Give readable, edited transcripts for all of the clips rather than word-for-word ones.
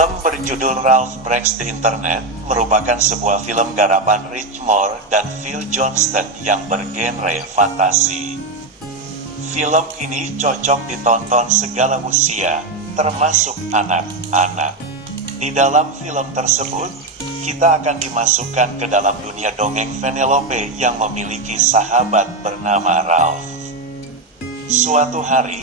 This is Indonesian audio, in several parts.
Film berjudul Ralph Breaks the Internet merupakan sebuah film garapan Rich Moore dan Phil Johnston yang bergenre fantasi. Film ini cocok ditonton segala usia, termasuk anak-anak. Di dalam film tersebut, kita akan dimasukkan ke dalam dunia dongeng Penelope yang memiliki sahabat bernama Ralph. Suatu hari,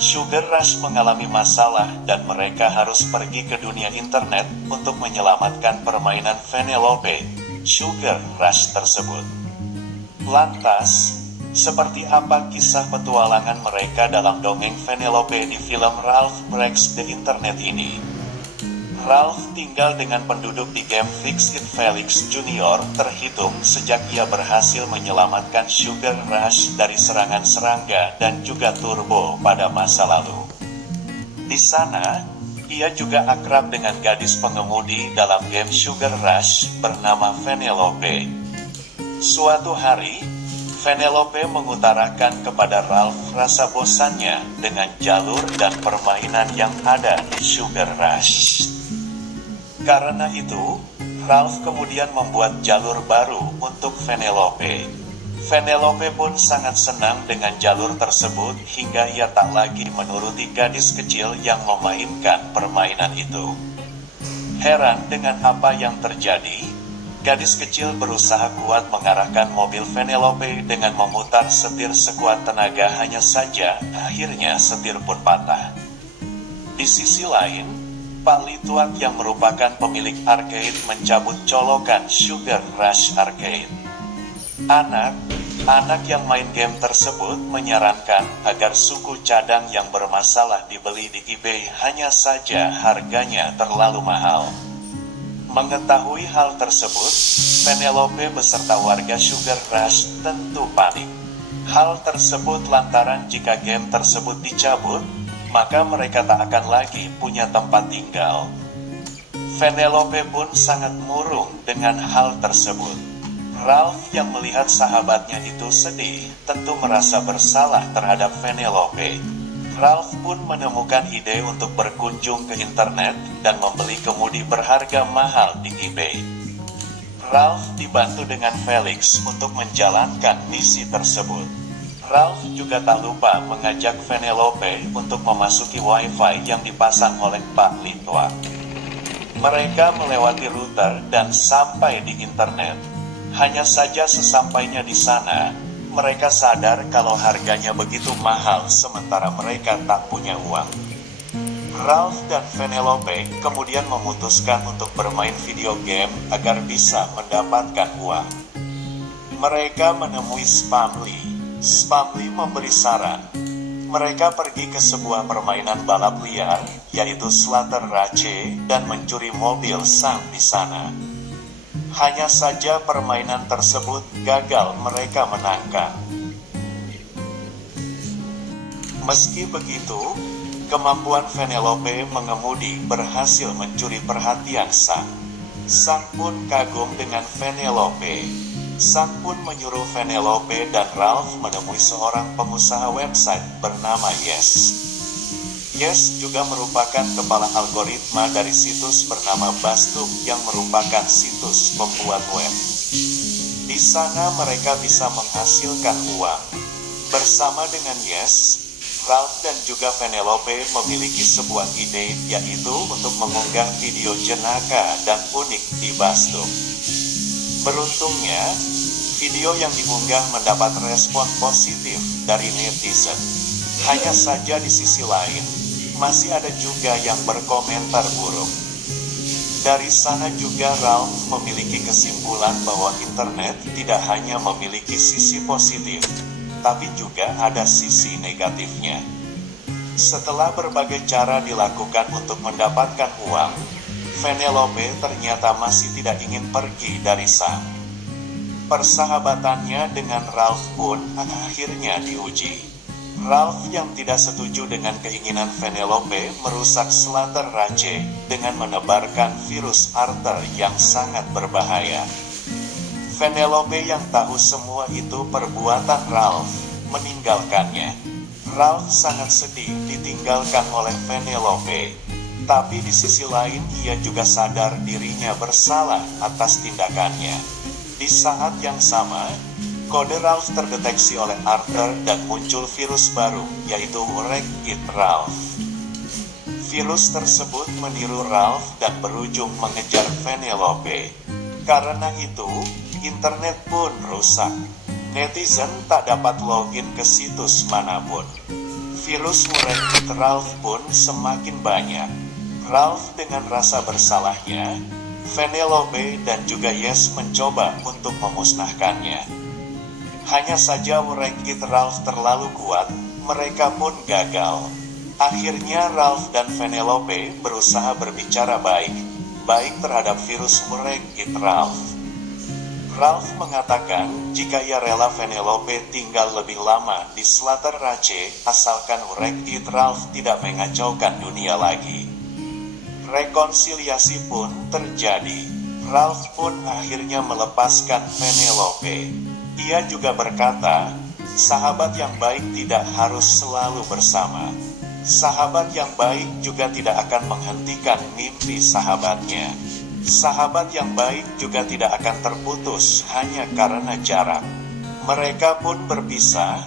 Sugar Rush mengalami masalah dan mereka harus pergi ke dunia internet untuk menyelamatkan permainan Penelope, Sugar Rush tersebut. Lantas, seperti apa kisah petualangan mereka dalam dongeng Penelope di film Ralph Breaks the Internet ini? Ralph tinggal dengan penduduk di game Fix It Felix Jr. terhitung sejak ia berhasil menyelamatkan Sugar Rush dari serangan serangga dan juga turbo pada masa lalu. Di sana, ia juga akrab dengan gadis pengemudi dalam game Sugar Rush bernama Penelope. Suatu hari, Penelope mengutarakan kepada Ralph rasa bosannya dengan jalur dan permainan yang ada di Sugar Rush. Karena itu, Ralph kemudian membuat jalur baru untuk Penelope. Penelope pun sangat senang dengan jalur tersebut hingga ia tak lagi menuruti gadis kecil yang memainkan permainan itu. Heran dengan apa yang terjadi, gadis kecil berusaha kuat mengarahkan mobil Penelope dengan memutar setir sekuat tenaga, hanya saja akhirnya setir pun patah. Di sisi lain, Pak Lituak yang merupakan pemilik arcade mencabut colokan Sugar Rush Arcade. Anak yang main game tersebut menyarankan agar suku cadang yang bermasalah dibeli di eBay, hanya saja harganya terlalu mahal. Mengetahui hal tersebut, Penelope beserta warga Sugar Rush tentu panik. Hal tersebut lantaran jika game tersebut dicabut, maka mereka tak akan lagi punya tempat tinggal. Penelope pun sangat murung dengan hal tersebut. Ralph yang melihat sahabatnya itu sedih, tentu merasa bersalah terhadap Penelope. Ralph pun menemukan ide untuk berkunjung ke internet dan membeli kemudi berharga mahal di eBay. Ralph dibantu dengan Felix untuk menjalankan misi tersebut. Ralph juga tak lupa mengajak Penelope untuk memasuki Wi-Fi yang dipasang oleh Pak Lituak. Mereka melewati router dan sampai di internet. Hanya saja sesampainya di sana, mereka sadar kalau harganya begitu mahal sementara mereka tak punya uang. Ralph dan Penelope kemudian memutuskan untuk bermain video game agar bisa mendapatkan uang. Mereka menemui Spamly. Spamly memberi saran. Mereka pergi ke sebuah permainan balap liar, yaitu Slaughter Race, dan mencuri mobil Sam di sana. Hanya saja permainan tersebut gagal mereka menangkan. Meski begitu, kemampuan Penelope mengemudi berhasil mencuri perhatian Sam. Sam pun kagum dengan Penelope. Sam pun menyuruh Penelope dan Ralph menemui seorang pengusaha website bernama Yes. Yes juga merupakan kepala algoritma dari situs bernama Bastum yang merupakan situs pembuat web. Di sana mereka bisa menghasilkan uang. Bersama dengan Yes, Ralph dan juga Penelope memiliki sebuah ide, yaitu untuk mengunggah video jenaka dan unik di Bastum. Beruntungnya, video yang diunggah mendapat respon positif dari netizen. Hanya saja di sisi lain, masih ada juga yang berkomentar buruk. Dari sana juga Ralph memiliki kesimpulan bahwa internet tidak hanya memiliki sisi positif, tapi juga ada sisi negatifnya. Setelah berbagai cara dilakukan untuk mendapatkan uang, Penelope ternyata masih tidak ingin pergi dari Sam. Persahabatannya dengan Ralph pun akhirnya diuji. Ralph yang tidak setuju dengan keinginan Penelope merusak Slaughter Race dengan menebarkan virus Arthur yang sangat berbahaya. Penelope yang tahu semua itu perbuatan Ralph meninggalkannya. Ralph sangat sedih ditinggalkan oleh Penelope. Tapi di sisi lain ia juga sadar dirinya bersalah atas tindakannya. Di saat yang sama, kode Ralph terdeteksi oleh Arthur dan muncul virus baru, yaitu Wreck-It Ralph. Virus tersebut meniru Ralph dan berujung mengejar Vanellope. Karena itu, internet pun rusak. Netizen tak dapat login ke situs manapun. Virus Wreck-It Ralph pun semakin banyak. Ralph dengan rasa bersalahnya, Vanellope dan juga Yes mencoba untuk memusnahkannya. Hanya saja Wreck-It Ralph terlalu kuat, mereka pun gagal. Akhirnya Ralph dan Vanellope berusaha berbicara baik terhadap virus Wreck-It Ralph. Ralph mengatakan jika ia rela Vanellope tinggal lebih lama di Slater Rache asalkan Wreck-It Ralph tidak mengacaukan dunia lagi. Rekonsiliasi pun terjadi. Ralph pun akhirnya melepaskan Vanellope. Ia juga berkata, sahabat yang baik tidak harus selalu bersama. Sahabat yang baik juga tidak akan menghentikan mimpi sahabatnya. Sahabat yang baik juga tidak akan terputus hanya karena jarak. Mereka pun berpisah,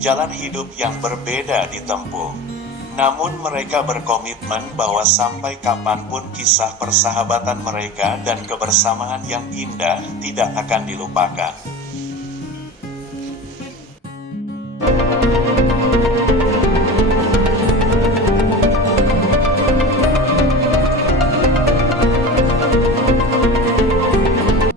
jalan hidup yang berbeda ditempuh. Namun mereka berkomitmen bahwa sampai kapanpun kisah persahabatan mereka dan kebersamaan yang indah tidak akan dilupakan.